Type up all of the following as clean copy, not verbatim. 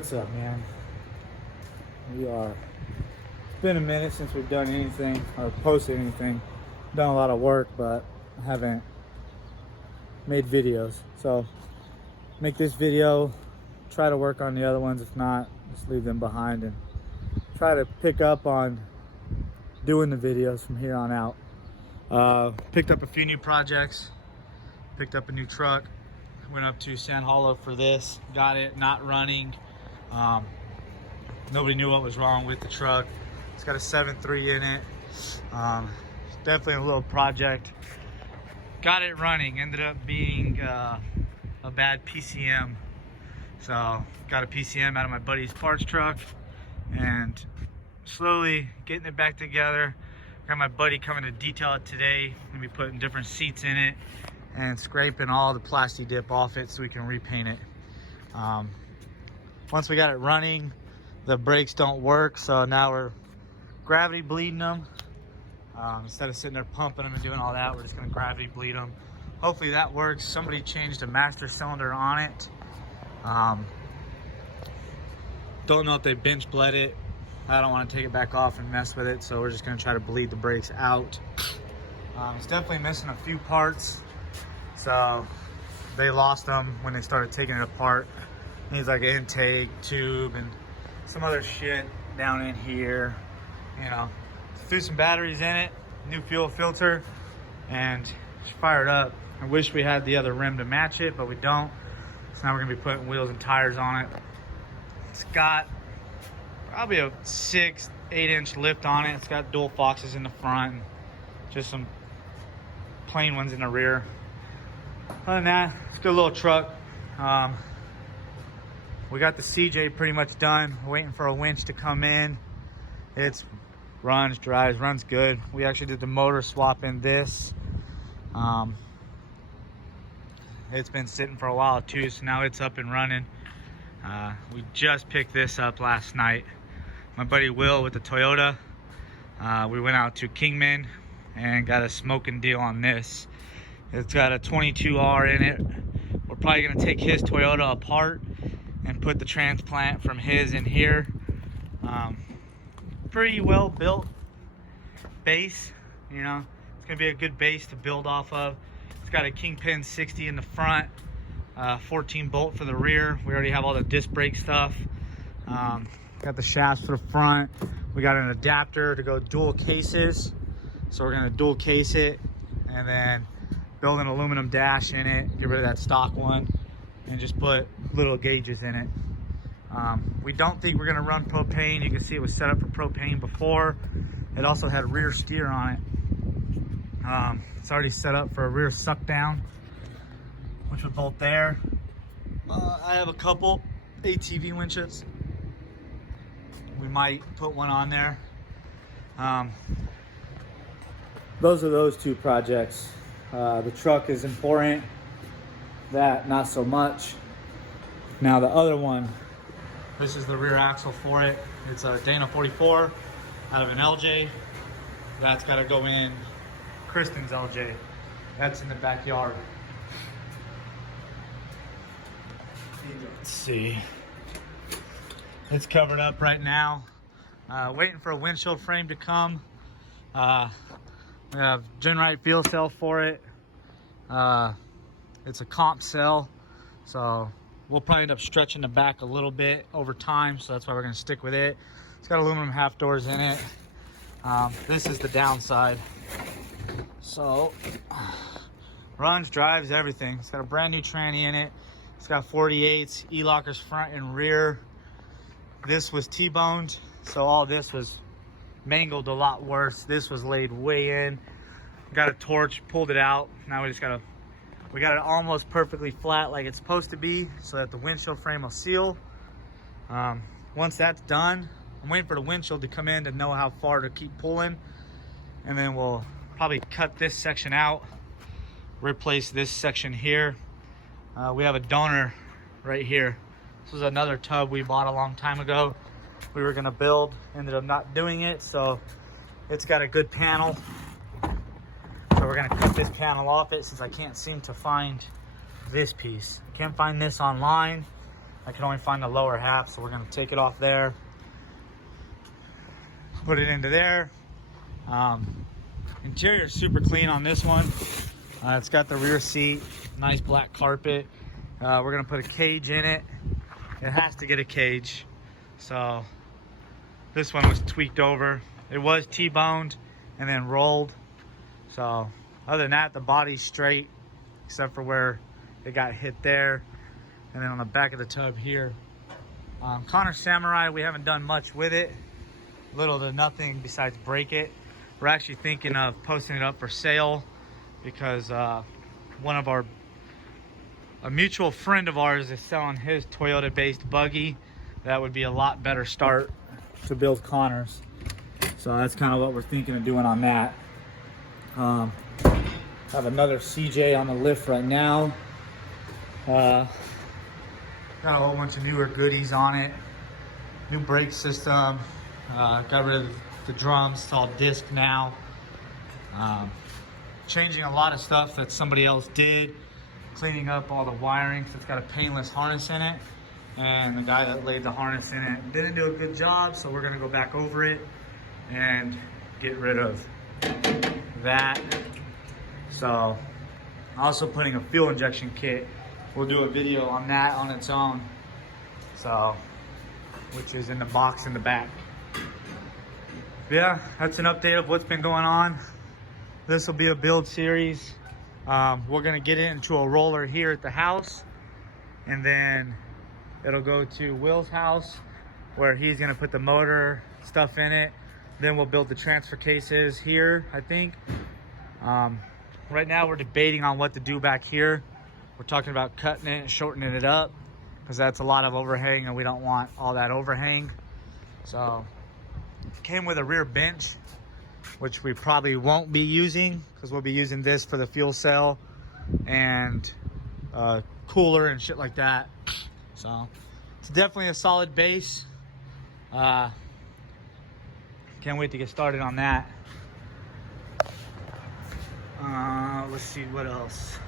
What's up, man? It's been a minute since we've done anything or posted anything. Done a lot of work, but I haven't made videos. So make this video, try to work on the other ones. If not, just leave them behind and try to pick up on doing the videos from here on out. Picked up a few new projects, picked up a new truck, went up to San Hollow for this, got it not running. Nobody knew what was wrong with the truck. It's got a 7.3 in it. Definitely a little project. Got it running, ended up being a bad PCM. So got a PCM out of my buddy's parts truck and slowly getting it back together. Got my buddy coming to detail it today. Gonna be putting different seats in it and scraping all the plastic dip off it so we can repaint it. Once we got it running, the brakes don't work, so now we're gravity bleeding them. Instead of sitting there pumping them and doing all that, we're just gonna gravity bleed them. Hopefully that works. Somebody changed a master cylinder on it. Don't know if they bench bled it. I don't want to take it back off and mess with it, so we're just gonna try to bleed the brakes out. It's definitely missing a few parts, so they lost them when they started taking it apart. Needs like an intake tube and some other shit down in here. You know, threw some batteries in it, new fuel filter, and it's fired up. I wish we had the other rim to match it, but we don't. So now we're gonna be putting wheels and tires on it. It's got probably a 6-8 inch lift on it. It's got dual foxes in the front, and just some plain ones in the rear. Other than that, it's a good little truck. We got the CJ pretty much done. Waiting for a winch to come in. It's runs good. We actually did the motor swap in this. It's been sitting for a while too, so now it's up and running. We just picked this up last night. My buddy Will with the Toyota. We went out to Kingman and got a smoking deal on this. It's got a 22R in it. We're probably gonna take his Toyota apart and put the transplant from his in here. Pretty well built base, you know. It's gonna be a good base to build off of. It's got a Kingpin 60 in the front, 14 bolt for the rear. We already have all the disc brake stuff. Got the shafts for the front. We got an adapter to go dual cases. So we're gonna dual case it and then build an aluminum dash in it, get rid of that stock one, and just put little gauges in it. We don't think we're gonna run propane. You can see it was set up for propane before. It also had rear steer on it. It's already set up for a rear suck down, which would bolt there. I have a couple ATV winches. We might put one on there. Those are those two projects. The truck is important. That, not so much. Now the other one, this is the rear axle for it. It's a Dana 44 out of an LJ. That's got to go in Kristen's LJ. That's in the backyard. Let's see. It's covered up right now. Waiting for a windshield frame to come. We have Genrite fuel cell for it. It's a comp cell, so we'll probably end up stretching the back a little bit over time, so that's why we're gonna stick with it. It's got aluminum half doors in it. This is the downside. So runs, drives, everything. It's got a brand new tranny in it. It's got 48s, E-lockers front and rear. This was T-boned, so all this was mangled a lot worse. This was laid way in. Got a torch, pulled it out. Now we got it almost perfectly flat like it's supposed to be so that the windshield frame will seal. Once that's done, I'm waiting for the windshield to come in to know how far to keep pulling. And then we'll probably cut this section out, replace this section here. We have a donor right here. This was another tub we bought a long time ago. We were gonna build, ended up not doing it, so it's got a good panel. So we're gonna cut this panel off it since I can't seem to find this piece. I can't find this online. I can only find the lower half, so we're gonna take it off there, put it into there. Interior is super clean on this one. It's got the rear seat, nice black carpet. We're gonna put a cage in it. It has to get a cage. So this one was tweaked over. It was T-boned and then rolled. So other than that, the body's straight, except for where it got hit there. And then on the back of the tub here, Connor Samurai, we haven't done much with it. Little to nothing besides break it. We're actually thinking of posting it up for sale because a mutual friend of ours is selling his Toyota-based buggy. That would be a lot better start to build Connor's. So that's kind of what we're thinking of doing on that. Have another CJ on the lift right now. Got a whole bunch of newer goodies on it. New brake system. Got rid of the drums. It's all disc now. Changing a lot of stuff that somebody else did. Cleaning up all the wiring, so it's got a painless harness in it. And the guy that laid the harness in it didn't do a good job, so we're gonna go back over it and get rid of that. So also putting a fuel injection kit. We'll do a video on that on its own. So, which is in the box in the back. Yeah, that's an update of what's been going on. This will be a build series. We're gonna get it into a roller here at the house, and then it'll go to Will's house where he's gonna put the motor stuff in it. Then we'll build the transfer cases here, I think. Right now we're debating on what to do back here. We're talking about cutting it and shortening it up because that's a lot of overhang and we don't want all that overhang. So it came with a rear bench, which we probably won't be using because we'll be using this for the fuel cell and cooler and shit like that. So it's definitely a solid base. Can't wait to get started on that. Let's see what else.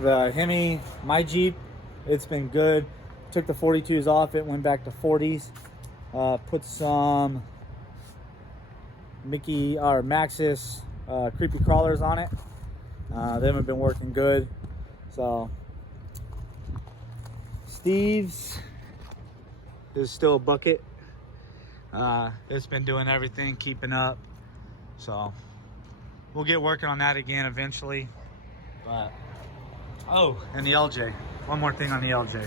The Hemi, my Jeep, it's been good. Took the 42s off, it went back to 40s. Put some Mickey or Maxxis creepy crawlers on it. They haven't been working good. So Steve's is still a bucket. It's been doing everything, keeping up. So we'll get working on that again eventually. But oh, and the LJ. One more thing on the LJ.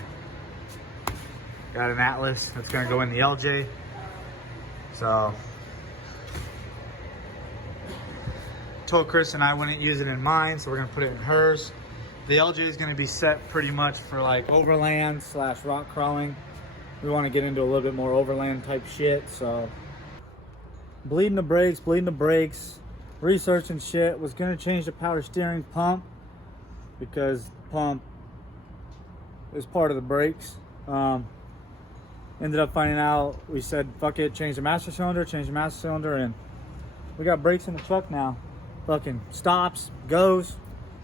Got an Atlas that's gonna go in the LJ. So told Chris and I wouldn't use it in mine, so we're gonna put it in hers. The LJ is gonna be set pretty much for like overland / rock crawling. We want to get into a little bit more overland type shit, so bleeding the brakes, researching shit. Was gonna change the power steering pump because the pump is part of the brakes. Ended up finding out, we said fuck it, change the master cylinder, and we got brakes in the truck now. Fucking stops, goes.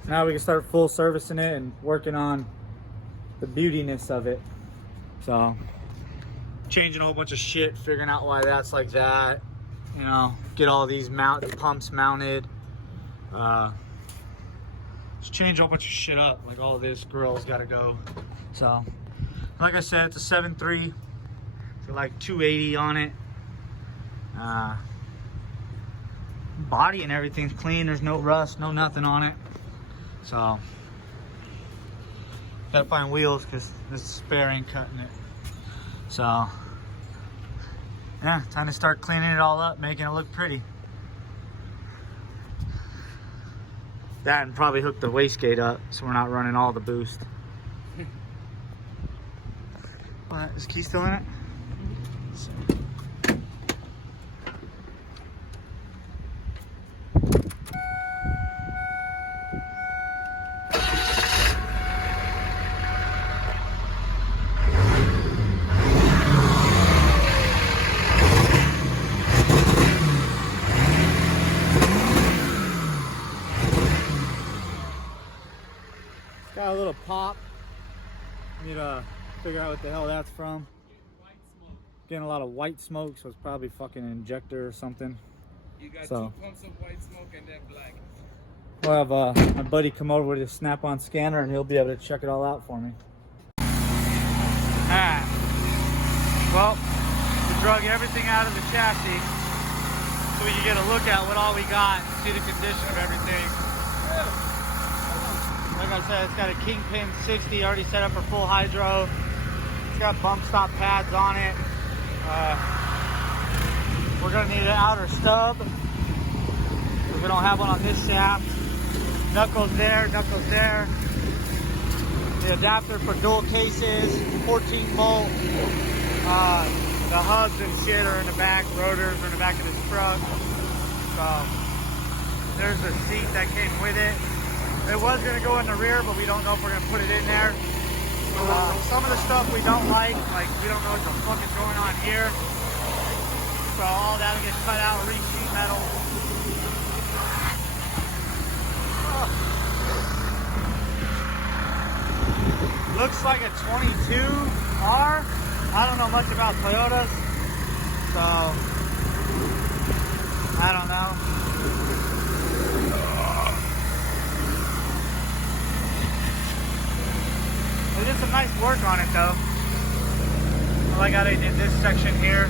Now we can start full servicing it and working on the beautiness of it. So changing a whole bunch of shit, figuring out why that's like that, you know, get all these pumps mounted, just change a whole bunch of shit up. Like all of this grill's got to go. So like I said, it's a 7.3, so like 280 on it. Body and everything's clean, there's no rust, no nothing on it. So gotta find wheels because this spare ain't cutting it. So yeah, time to start cleaning it all up, making it look pretty. That and probably hook the wastegate up so we're not running all the boost. What, is the key still in it? Got a little pop in Need to figure out what the hell that's from. Getting a lot of white smoke, so it's probably fucking an injector or something. You got So 2 pumps of white smoke and then black. We'll have my buddy come over with a snap-on scanner and he'll be able to check it all out for me. Alright. Well, we drug everything out of the chassis so we can get a look at what all we got and see the condition of everything. Like I said, it's got a Kingpin 60 already set up for full hydro. It's got bump stop pads on it. We're gonna need an outer stub. We don't have one on this shaft. Knuckles there, knuckles there. The adapter for dual cases, 14 volt. The hubs and shit are in the back, rotors are in the back of this truck. So there's a seat that came with it. It was gonna go in the rear, but we don't know if we're gonna put it in there. Some of the stuff we don't like we don't know what the fuck is going on here. So all that'll get cut out, re-sheet metal. Looks like a 22R. I don't know much about Toyotas, so I don't know. They did some nice work on it though. I like how they did this section here.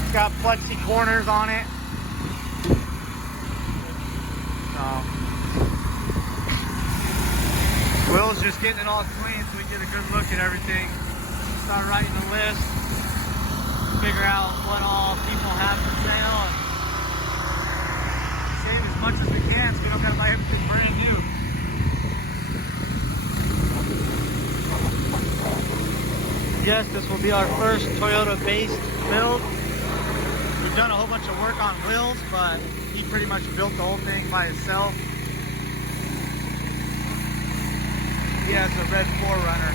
It's got plexi corners on it. Will's just getting it all clean so we get a good look at everything. Start writing the list. Figure out what all people have for sale. And save as much as we can so we don't gotta buy everything brand new. Yes, this will be our first Toyota-based build. We've done a whole bunch of work on Will's, but he pretty much built the whole thing by himself. He has a red 4Runner.